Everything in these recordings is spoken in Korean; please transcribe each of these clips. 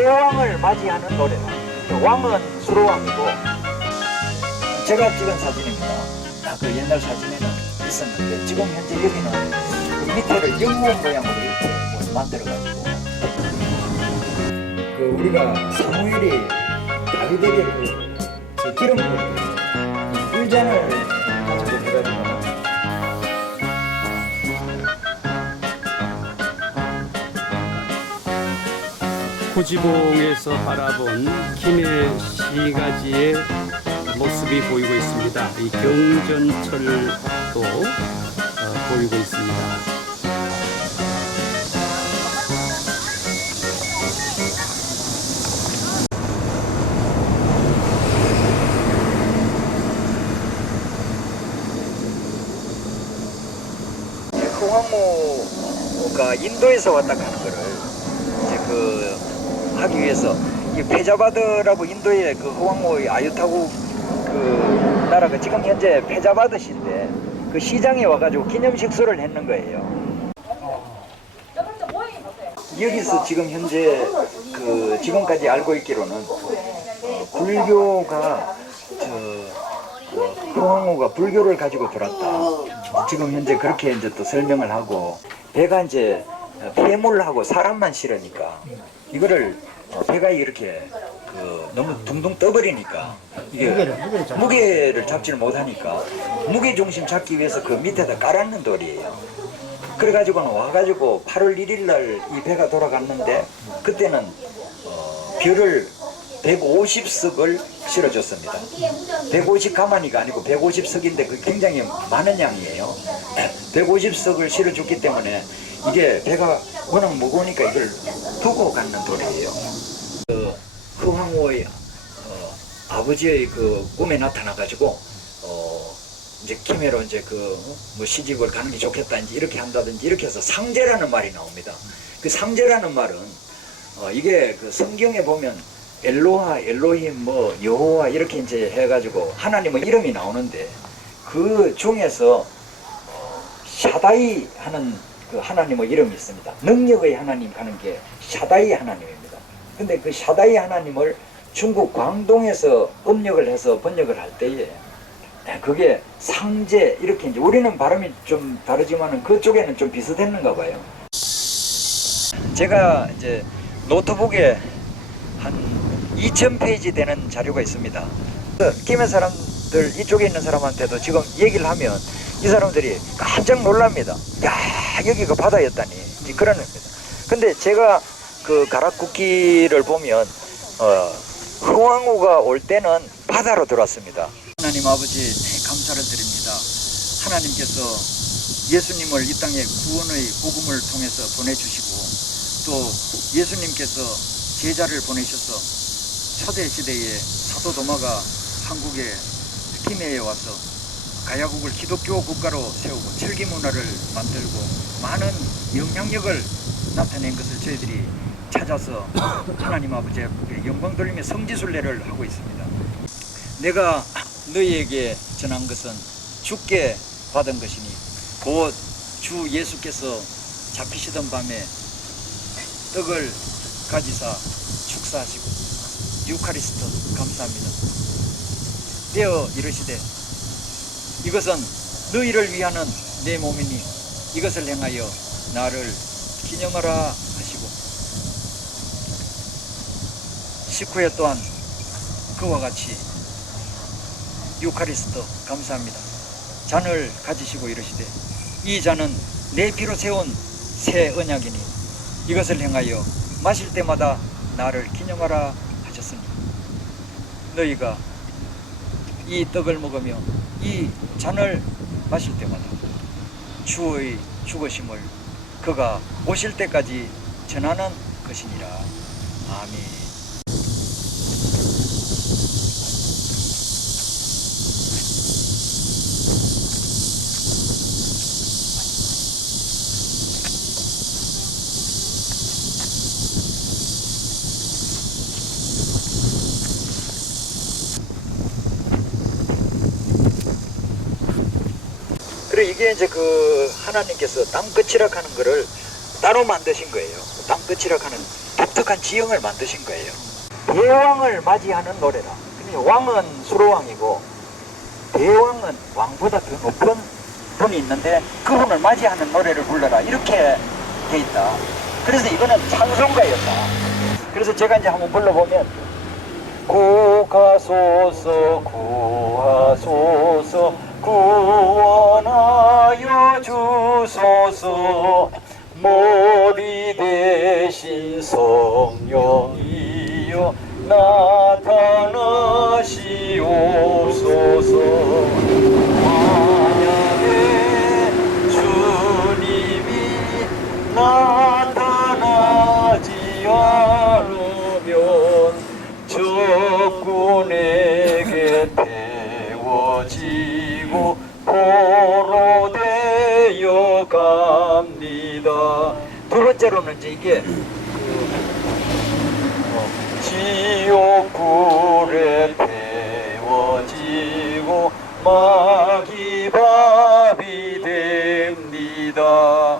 대왕을 맞이하는 노래다. 왕은 수로왕이고, 제가 찍은 사진입니다. 그 옛날 사진에는 있었는데 지금 현재 여기는 그 밑에를 영웅 모양으로 이렇게 만들어가지고, 그 우리가 사무엘이 다윗에게 그 기름 부을 때 꿀잔을 가지고 해가지고 고지봉에서 바라본 김해 시가지의 모습이 보이고 있습니다. 이 경전철도 보이고 있습니다. 흥왕무가 인도에서 왔다 가는 거를 이제 하기 위해서 이 페자바드라고 인도의 그 흥왕무의 아유타국 그 나라가 지금 현재 페자바드 시인데 그 시장에 와가지고 기념식수를 했는 거예요. 여기서 지금 현재 그 지금까지 알고 있기로는 불교가 흥왕무가 불교를 가지고 돌았다. 지금 현재 그렇게 이제 또 설명을 하고, 배가 이제 폐물하고 사람만 실으니까 이거를 배가 이렇게 너무 둥둥 떠버리니까 이게 무게를 잡지를 못하니까 무게 중심 잡기 위해서 그 밑에다 깔았는 돌이에요. 그래가지고는 와가지고 8월 1일 날 이 배가 돌아갔는데 그때는 별을 150석을 실어줬습니다. 150 가마니가 아니고 150석인데 그 굉장히 많은 양이에요. 150석을 실어줬기 때문에 이게 배가 워낙 무거우니까 이걸 두고 갖는 돌이에요. 흥왕후의 아버지의 그 꿈에 나타나가지고 이제 김해로 이제 뭐 시집을 가는 게 좋겠다 이렇게 한다든지 이렇게 해서 상제라는 말이 나옵니다. 그 상제라는 말은 이게 그 성경에 보면 엘로하, 엘로힘, 뭐 여호와 이렇게 이제 해가지고 하나님의 이름이 나오는데 그 중에서 샤다이 하는 그 하나님의 이름이 있습니다. 능력의 하나님 하는 게 샤다이 하나님입니다. 근데 그 샤다이 하나님을 중국 광동에서 음력을 해서 번역을 할 때에 그게 상제 이렇게 이제 우리는 발음이 좀 다르지만은 그쪽에는 좀 비슷했는가 봐요. 제가 이제 노트북에 한 2000페이지 되는 자료가 있습니다. 김해 사람들 이쪽에 있는 사람한테도 지금 얘기를 하면 이 사람들이 깜짝 놀랍니다. 야, 여기가 바다였다니 그런 겁니다. 근데 제가 그 가락국기를 보면 흥왕후가 올 때는 바다로 들어왔습니다. 하나님 아버지 감사를 드립니다. 하나님께서 예수님을 이 땅에 구원의 복음을 통해서 보내주시고 또 예수님께서 제자를 보내셔서 초대 시대에 사도 도마가 한국에 김해에 와서 가야국을 기독교 국가로 세우고 철기 문화를 만들고 많은 영향력을 나타낸 것을 저희들이 찾아서 하나님 아버지의 영광 돌리며 성지순례를 하고 있습니다. 내가 너희에게 전한 것은 주께 받은 것이니 곧 주 예수께서 잡히시던 밤에 떡을 가지사 축사하시고 유카리스트 감사합니다. 떼어 이르시되 이것은 너희를 위하는 내 몸이니 이것을 행하여 나를 기념하라 하시고 식후에 또한 그와 같이 유카리스트 감사합니다. 잔을 가지시고 이르시되 이 잔은 내 피로 세운 새 언약이니 이것을 행하여 마실 때마다 나를 기념하라 하셨으니 너희가 이 떡을 먹으며 이 잔을 마실 때마다 주의 죽으심을 그가 오실 때까지 전하는 것이니라. 아멘. 그리고 이게 이제 그 하나님께서 땅끝이라 하는 거를 따로 만드신 거예요. 땅끝이라 하는 독특한 지형을 만드신 거예요. 대왕을 맞이하는 노래라. 그러니까 왕은 수로왕이고 대왕은 왕보다 더 높은 분이 있는데 그분을 맞이하는 노래를 불러라, 이렇게 돼 있다. 그래서 이거는 찬송가였다. 그래서 제가 이제 한번 불러보면, 구하소서 구하소서 구원하여 주소서 머리 대신 성령이여 나타나시옵소서. 만약에 주님이 나타나지 않으면 적군에게 태워지고 포로 되어 갑니다. 두 번째로는 이제 이게 지옥불에 태워지고 마귀밥이 됩니다.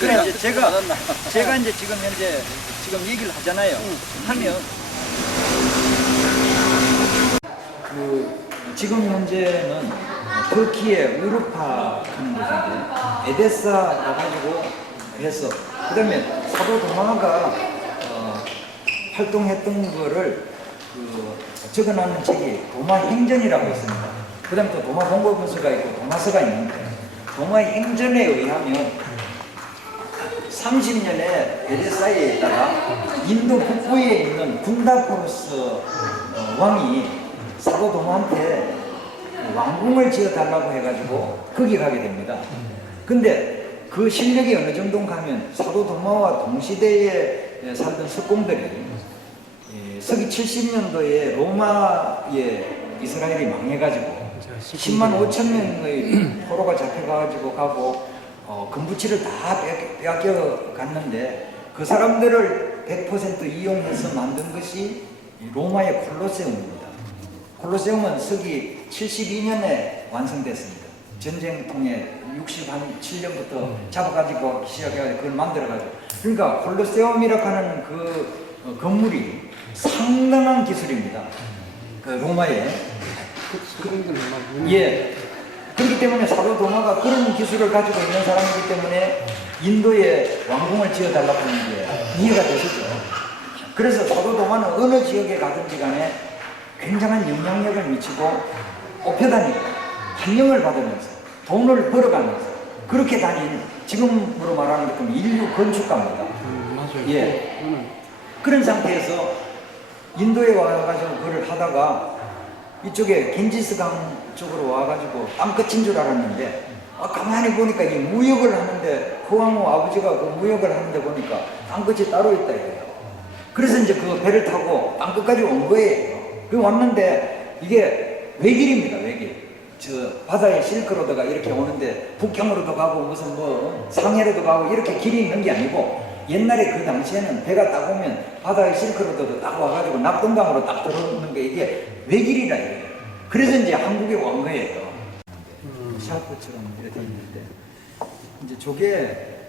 그래 이제 제가 이제 지금 현재 얘기를 하잖아요. 하면 지금 현재는 터키의 우르파 하는 곳인데 에데사 가가지고 해서 그다음에 사도 도마가 활동했던 거를 적어놓은 책이 도마 행전이라고 있습니다. 그다음에 또 도마 공고문서가 있고 도마서가 있는데 도마 행전에 의하면 30년의 에데사에 있다가 인도 북부에 있는 군다포르스 왕이 사도 도마한테 왕궁을 지어달라고 해가지고 거기 가게 됩니다. 근데 그 실력이 어느 정도인가 하면 사도 도마와 동시대에 살던 석공들이 서기 70년도에 로마에 이스라엘이 망해가지고 10만 5천 명의 포로가 잡혀가지고 가고 금부치를 다 빼앗겨 갔는데 그 사람들을 100% 이용해서 만든 것이 로마의 콜로세움입니다. 콜로세움은 서기 72년에 완성됐습니다. 전쟁 통해 67년부터 잡아가지고 시작해가지고 그걸 만들어가지고, 그러니까 콜로세움이라고 하는 그 건물이 상당한 기술입니다. 그 로마에. 예. 그렇기 때문에 사도 도마가 그런 기술을 가지고 있는 사람이기 때문에 인도에 왕궁을 지어달라고 하는 게 이해가 되시죠. 그래서 사도 도마는 어느 지역에 가든지 간에 굉장한 영향력을 미치고 뽑혀다니고 환영을 받으면서 돈을 벌어가면서 그렇게 다닌, 지금으로 말하는 것처럼 인류 건축가입니다. 맞아요. 예. 그런 상태에서 인도에 와가지고 그걸 하다가 이쪽에 겐지스강 쪽으로 와가지고 땅끝인 줄 알았는데 가만히 보니까 이 무역을 하는데 후왕후 아버지가 그 무역을 하는데 보니까 땅끝이 따로 있다 이거예요. 그래서 이제 그 배를 타고 땅끝까지 온 거예요. 그 왔는데 이게 외길입니다. 외길. 저 바다에 실크로드가 이렇게 오는데 북경으로도 가고 무슨 뭐 상해로도 가고 이렇게 길이 있는 게 아니고, 옛날에 그 당시에는 배가 딱 오면 바다에 실크로드도 딱 와가지고 낙동강으로 딱 들어오는 게 이게 외길이라 이래요. 그래서 이제 한국에 온 거예요. 샤프처럼 이렇게 있는데 이제 저게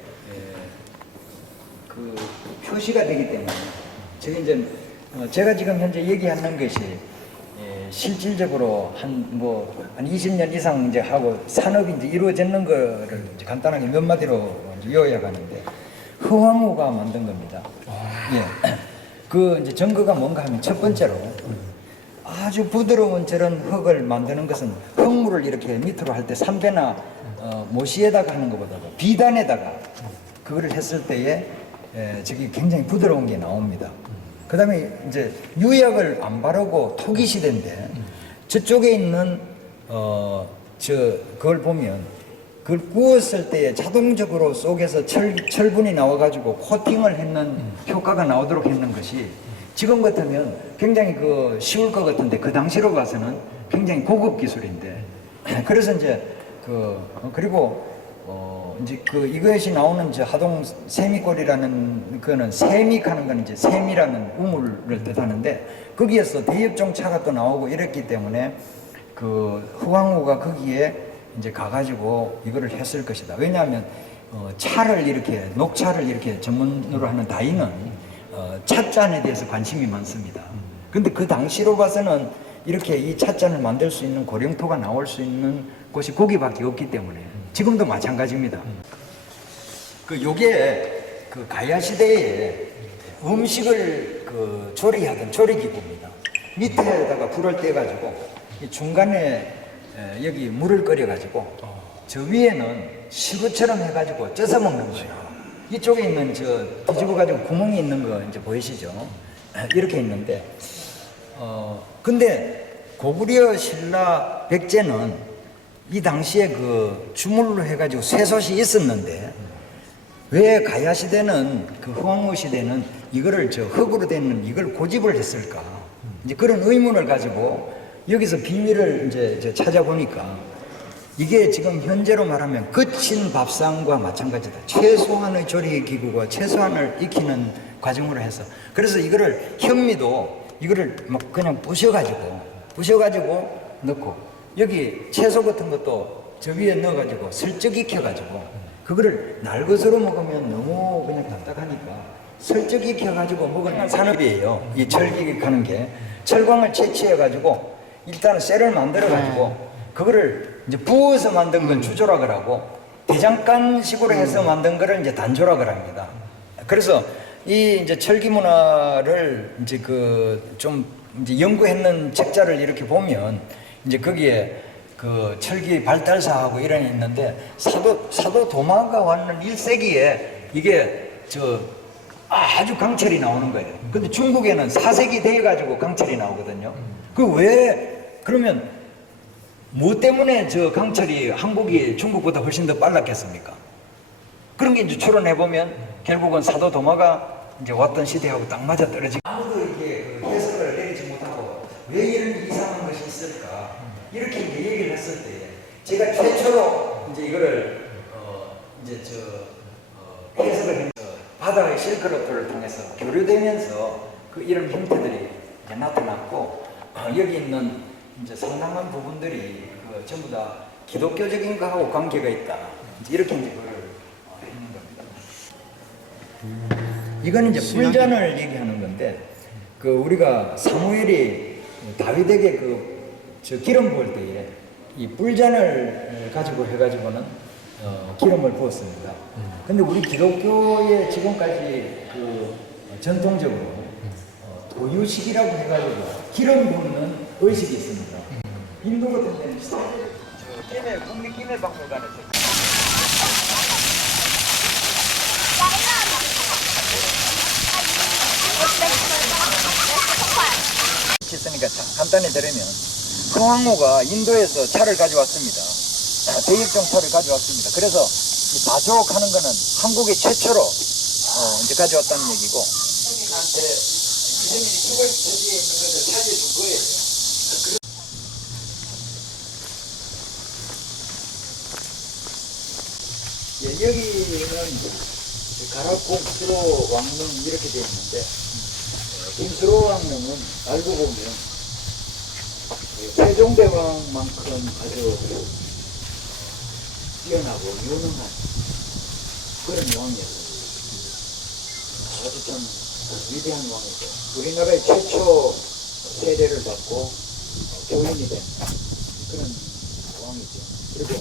그 표시가 되기 때문에 제가 지금 현재 얘기하는 것이 실질적으로 한 20년 이상 이제 하고 산업이 이제 이루어졌는 거를 이제 간단하게 몇 마디로 이제 요약하는데, 허황우가 만든 겁니다. 예. 그 이제 증거가 뭔가 하면 첫 번째로 아주 부드러운 저런 흙을 만드는 것은 흙물을 이렇게 밑으로 할 때 삼배나 모시에다가 하는 것보다도 비단에다가 그거를 했을 때에 저기 굉장히 부드러운 게 나옵니다. 그 다음에 이제 유약을 안 바르고 토기 시대인데 저쪽에 있는 그걸 보면 그걸 구웠을 때 자동적으로 속에서 철분이 나와가지고 코팅을 했는 효과가 나오도록 했는 것이 지금 같으면 굉장히 쉬울 것 같은데 그 당시로 봐서는 굉장히 고급 기술인데, 그래서 이제 그리고 이제 이것이 나오는 이제 하동 세미골이라는 그거는 세믹하는 건 이제 세미라는 우물을 뜻하는데 거기에서 대엽종 차가 또 나오고 이랬기 때문에 후황후가 거기에 이제 가가지고 이거를 했을 것이다. 왜냐하면 차를 이렇게 녹차를 이렇게 전문으로 하는 다이는 찻잔에 대해서 관심이 많습니다. 근데 그 당시로 봐서는 이렇게 이 찻잔을 만들 수 있는 고령토가 나올 수 있는 곳이 거기밖에 없기 때문에 지금도 마찬가지입니다. 요게 그 가야 시대에 음식을 조리하던 조리기구입니다. 밑에다가 불을 떼가지고 이 중간에 여기 물을 끓여가지고 저 위에는 시루처럼 해가지고 쪄서 먹는 거예요. 이쪽에 있는 저 뒤집어가지고 구멍이 있는 거 이제 보이시죠? 이렇게 있는데 근데 고구려 신라 백제는 이 당시에 그 주물로 해가지고 쇠솥이 있었는데 왜 가야 시대는 그 후왕후 시대는 이거를 저 흙으로 된 이걸 고집을 했을까? 이제 그런 의문을 가지고 여기서 비밀을 이제 찾아보니까 이게 지금 현재로 말하면 거친 밥상과 마찬가지다. 최소한의 조리 기구가 최소한을 익히는 과정으로 해서 그래서 이거를 현미도 이거를 막 그냥 부셔가지고 넣고 여기 채소 같은 것도 저 위에 넣어가지고 슬쩍 익혀가지고 그거를 날것으로 먹으면 너무 그냥 딱딱하니까 슬쩍 익혀가지고 먹은 산업이에요. 이 철기하는 게 철광을 채취해가지고 일단 쇠를 만들어가지고 그거를 이제 부어서 만든 건 주조락을 하고 대장간식으로 해서 만든 거를 이제 단조락을 합니다. 그래서 이 이제 철기 문화를 이제 좀 이제 연구했는 책자를 이렇게 보면 이제 거기에 그 철기 발달사하고 이런 게 있는데 사도 도마가 왔는 1세기에 이게 아주 강철이 나오는 거예요. 근데 중국에는 4세기 돼가지고 강철이 나오거든요. 그러면 뭐 때문에 저 강철이 한국이 중국보다 훨씬 더 빨랐겠습니까? 그런 게 이제 추론해보면 결국은 사도 도마가 이제 왔던 시대하고 딱 맞아 떨어지고 아무도 이게 해석을 내리지 못하고 왜 이런 이상한 것이 있을까? 이렇게 이제 얘기를 했을 때 제가 최초로 이제 이거를 해석을 하면서 바다의 실크로드를 통해서 교류되면서 이런 형태들이 이제 나타났고 여기 있는 이제 상당한 부분들이 전부 다 기독교적인 거하고 관계가 있다. 이렇게 이제 그걸 했는 겁니다. 이건 이제 불잔을 얘기하는 건데 우리가 사무엘이 다윗에게 기름 부을 때에 이 뿔잔을 가지고 해가지고는 기름을 부었습니다. 근데 우리 기독교의 지금까지 전통적으로 도유식이라고 해가지고 기름 붓는 의식이 있습니다. 인도 같은 데는 국립기내박물관에서 있으니까 간단히 들으면 흥왕후가 인도에서 차를 가져왔습니다. 대일종 차를 가져왔습니다. 그래서 다족하는 거는 한국의 최초로 이제 가져왔다는 얘기고 저한테 이재민이 죽을 처지에 있는 것을 찾아준 거예요. 여기는 가락공수로 왕릉 이렇게 되어 있는데 김수로 왕릉은 알고 보면 세종대왕만큼 아주 뛰어나고 유능한 그런 왕이었어요. 아주 참 위대한 왕이죠. 우리나라의 최초 세례를 받고 교인이 된 그런 왕이죠. 그리고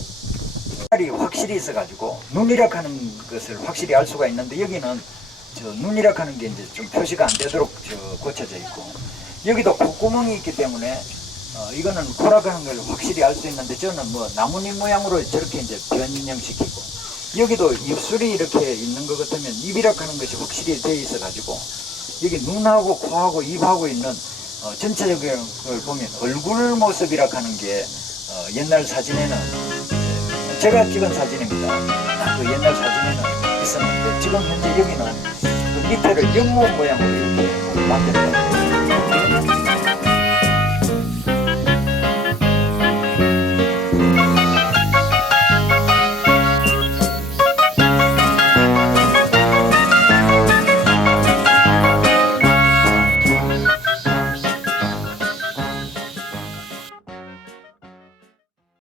눈이 확실히 있어가지고 눈이라 하는 것을 확실히 알 수가 있는데 여기는 눈이라 하는 게 이제 좀 표시가 안 되도록 고쳐져 있고 여기도 콧구멍이 있기 때문에 이거는 코라하는 걸 확실히 알 수 있는데 저는 뭐 나뭇잎 모양으로 저렇게 이제 변형시키고 여기도 입술이 이렇게 있는 것 같으면 입이라 하는 것이 확실히 되어 있어 가지고 여기 눈하고 코하고 입하고 있는 전체적인 걸 보면 얼굴 모습이라 하는 게 옛날 사진에는 제가 찍은 사진입니다. 그 옛날 사진에는 있었는데 지금 현재 여기는 그 밑에를 연못 모양으로 이렇게 만들었다.